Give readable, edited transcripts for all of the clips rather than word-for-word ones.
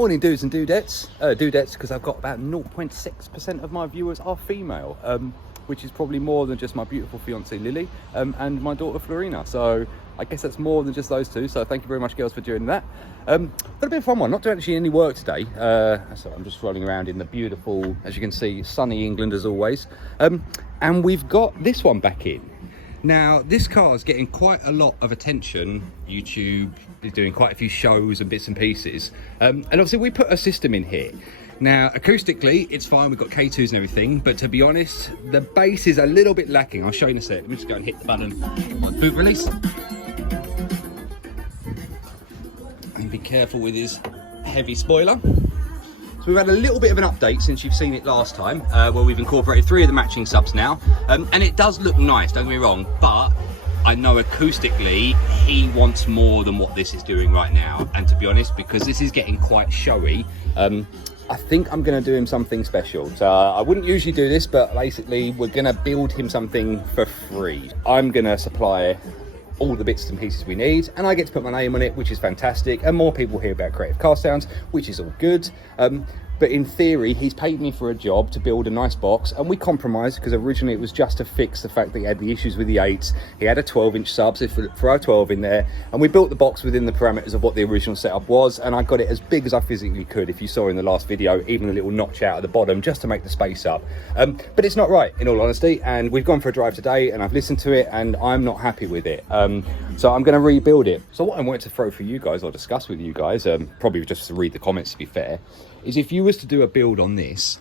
Morning dudes and dudettes, because I've got about 0.6% of my viewers are female, which is probably more than just my beautiful fiancée Lily and my daughter Florina. So I guess that's more than just those two. So thank you very much, girls, for doing that. Got a bit of fun one, not doing actually any work today. So I'm just rolling around in the beautiful, as you can see, sunny England as always. And we've got this one back in. Now, this car is getting quite a lot of attention. YouTube is doing quite a few shows and bits and pieces. And obviously we put a system in here. Now, acoustically, it's fine. We've got K2s and everything. But to be honest, the bass is a little bit lacking. I'll show you in a sec. Let me just go and hit the button on boot release. And be careful with his heavy spoiler. So we've had a little bit of an update since you've seen it last time, where we've incorporated 3 of the matching subs now, and it does look nice, don't get me wrong, but I know acoustically he wants more than what this is doing right now, and to be honest, because this is getting quite showy, I think I'm going to do him something special. So I wouldn't usually do this, but basically we're going to build him something for free. I'm going to supply all the bits and pieces we need, and I get to put my name on it, which is fantastic, and more people hear about Creative Car Sounds, which is all good. But in theory, he's paid me for a job to build a nice box, and we compromised because originally it was just to fix the fact that he had the issues with the 8s. He had a 12-inch sub, so throw a 12 in there, and we built the box within the parameters of what the original setup was, and I got it as big as I physically could. If you saw in the last video, even a little notch out at the bottom just to make the space up. But it's not right, in all honesty, and we've gone for a drive today, and I've listened to it, and I'm not happy with it. So I'm going to rebuild it. So what I wanted to throw for you guys, or discuss with you guys, probably just to read the comments to be fair, is if you was to do a build on this,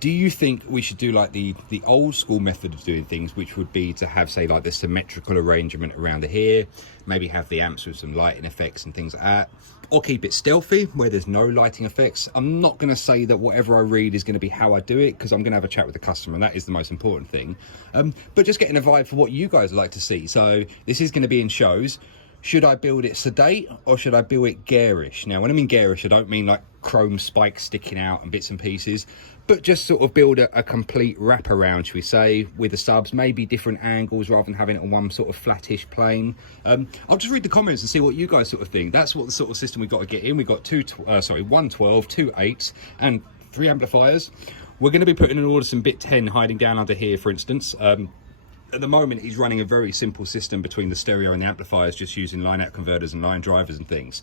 do you think we should do like the old school method of doing things, which would be to have, say, like the symmetrical arrangement around the here, maybe have the amps with some lighting effects and things like that, or keep it stealthy where there's no lighting effects? I'm not going to say that whatever I read is going to be how I do it, because I'm going to have a chat with the customer, and that is the most important thing. But just getting a vibe for what you guys would like to see. So this is going to be in shows. Should I build it sedate or should I build it garish? Now, when I mean garish, I don't mean like chrome spikes sticking out and bits and pieces, but just sort of build a complete wraparound, should we say, with the subs, maybe different angles rather than having it on one sort of flattish plane. I'll just read the comments and see what you guys sort of think. That's what the sort of system we've got to get in. We've got 1 12, 2 8s and 3 amplifiers. We're going to be putting in order some bit 10 hiding down under here, for instance. At the moment, he's running a very simple system between the stereo and the amplifiers, just using line out converters and line drivers and things,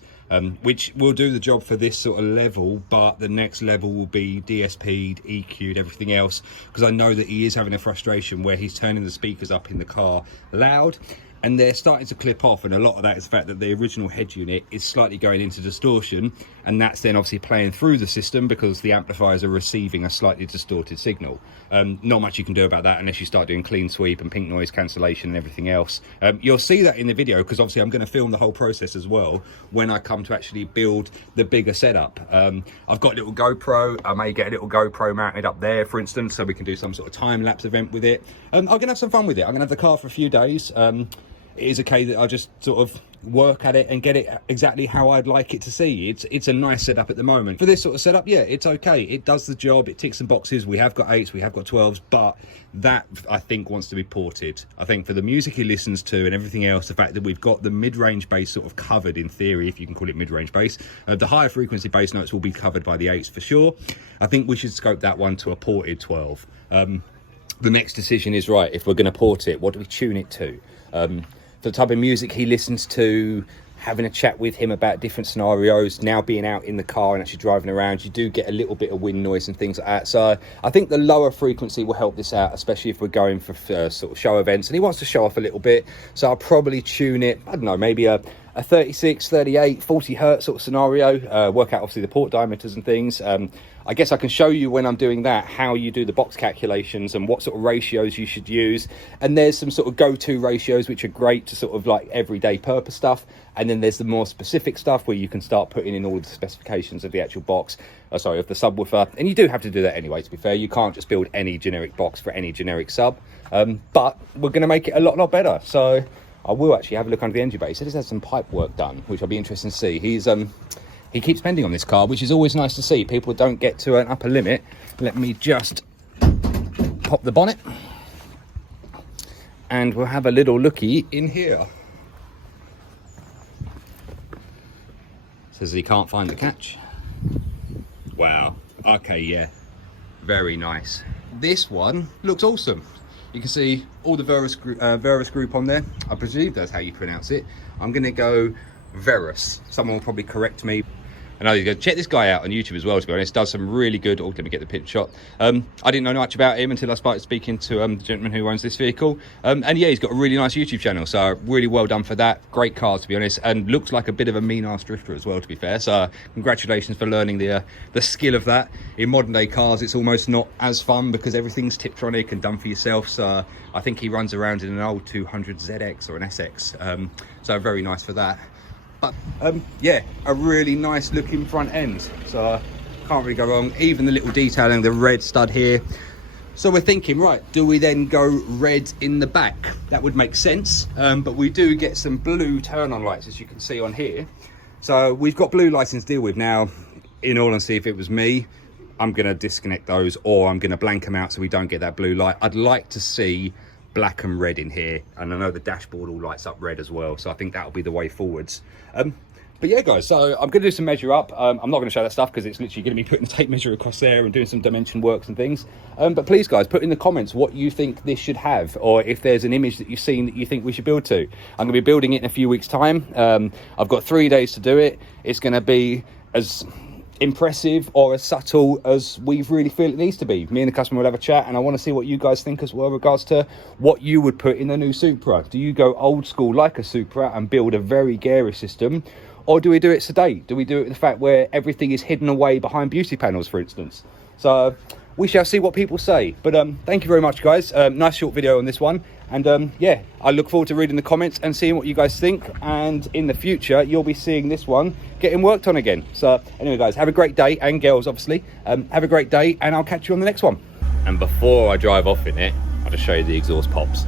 which will do the job for this sort of level, but the next level will be DSP'd, EQ'd, everything else, because I know that he is having a frustration where he's turning the speakers up in the car loud, and they're starting to clip off, and a lot of that is the fact that the original head unit is slightly going into distortion, and that's then obviously playing through the system because the amplifiers are receiving a slightly distorted signal. Not much you can do about that unless you start doing clean sweep and pink noise cancellation and everything else. You'll see that in the video, because obviously I'm going to film the whole process as well when I come to actually build the bigger setup. I've got a little GoPro. I may get a little GoPro mounted up there, for instance, so we can do some sort of time-lapse event with it. I'm going to have some fun with it. I'm going to have the car for a few days. It is okay that I just sort of work at it and get it exactly how I'd like it to see. It's a nice setup at the moment. For this sort of setup, yeah, it's okay. It does the job. It ticks some boxes. We have got 8s, we have got 12s, but that, I think, wants to be ported. I think for the music he listens to and everything else, the fact that we've got the mid-range bass sort of covered in theory, if you can call it mid-range bass, the higher frequency bass notes will be covered by the 8s for sure. I think we should scope that one to a ported 12. The next decision is, right, if we're going to port it, what do we tune it to? For the type of music he listens to, having a chat with him about different scenarios, now being out in the car and actually driving around, you do get a little bit of wind noise and things like that. So I think the lower frequency will help this out, especially if we're going for sort of show events, and he wants to show off a little bit. So I'll probably tune it, I don't know, maybe a 36, 38, 40 hertz sort of scenario, work out obviously the port diameters and things. I guess I can show you when I'm doing that how you do the box calculations and what sort of ratios you should use. And there's some sort of go-to ratios which are great to sort of like everyday purpose stuff. And then there's the more specific stuff where you can start putting in all of the specifications of the actual box, of the subwoofer. And you do have to do that anyway, to be fair. You can't just build any generic box for any generic sub. But we're going to make it a lot better. So I will actually have a look under the engine bay. He said he's had some pipe work done, which I'll be interested to see. He keeps spending on this car, which is always nice to see. People don't get to an upper limit. Let me just pop the bonnet, and we'll have a little looky in here. Says he can't find the catch. Wow. Okay, yeah. Very nice. This one looks awesome. You can see all the Verus group on there. I presume that's how you pronounce it. I'm going to go Verus. Someone will probably correct me. I know you go check this guy out on YouTube as well, to be honest. Does some really good. Oh, let me get the picture shot. I didn't know much about him until I started speaking to the gentleman who owns this vehicle. And yeah, he's got a really nice YouTube channel, so really well done for that. Great car, to be honest, and looks like a bit of a mean-ass drifter as well, to be fair. So congratulations for learning the skill of that. In modern day cars, it's almost not as fun because everything's Tiptronic and done for yourself. So I think he runs around in an old 200 ZX or an SX. So very nice for that. But yeah, a really nice looking front end, so can't really go wrong. Even the little detailing, the red stud here. So we're thinking, right, do we then go red in the back? That would make sense, but we do get some blue turn-on lights, as you can see on here. So we've got blue lighting to deal with now. In all honesty, if it was me, I'm gonna disconnect those, or I'm gonna blank them out so we don't get that blue light. I'd like to see black and red in here, and I know the dashboard all lights up red as well, so I think that'll be the way forwards. But yeah, guys, so I'm going to do some measure up. I'm not going to show that stuff because it's literally going to be putting the tape measure across there and doing some dimension works and things. But please, guys, put in the comments what you think this should have, or if there's an image that you've seen that you think we should build to. I'm going to be building it in a few weeks' time. I've got 3 days to do it. It's going to be as impressive or as subtle as we really feel it needs to be. Me and the customer will have a chat, and I want to see what you guys think as well in regards to what you would put in the new Supra. Do you go old school like a Supra and build a very garish system, or do we do it sedate? Do we do it with the fact where everything is hidden away behind beauty panels, for instance? So we shall see what people say. But thank you very much, guys. Nice short video on this one. And yeah, I look forward to reading the comments and seeing what you guys think. And in the future, you'll be seeing this one getting worked on again. So anyway, guys, have a great day, and girls, obviously. Have a great day, and I'll catch you on the next one. And before I drive off in it, I'll just show you the exhaust pops.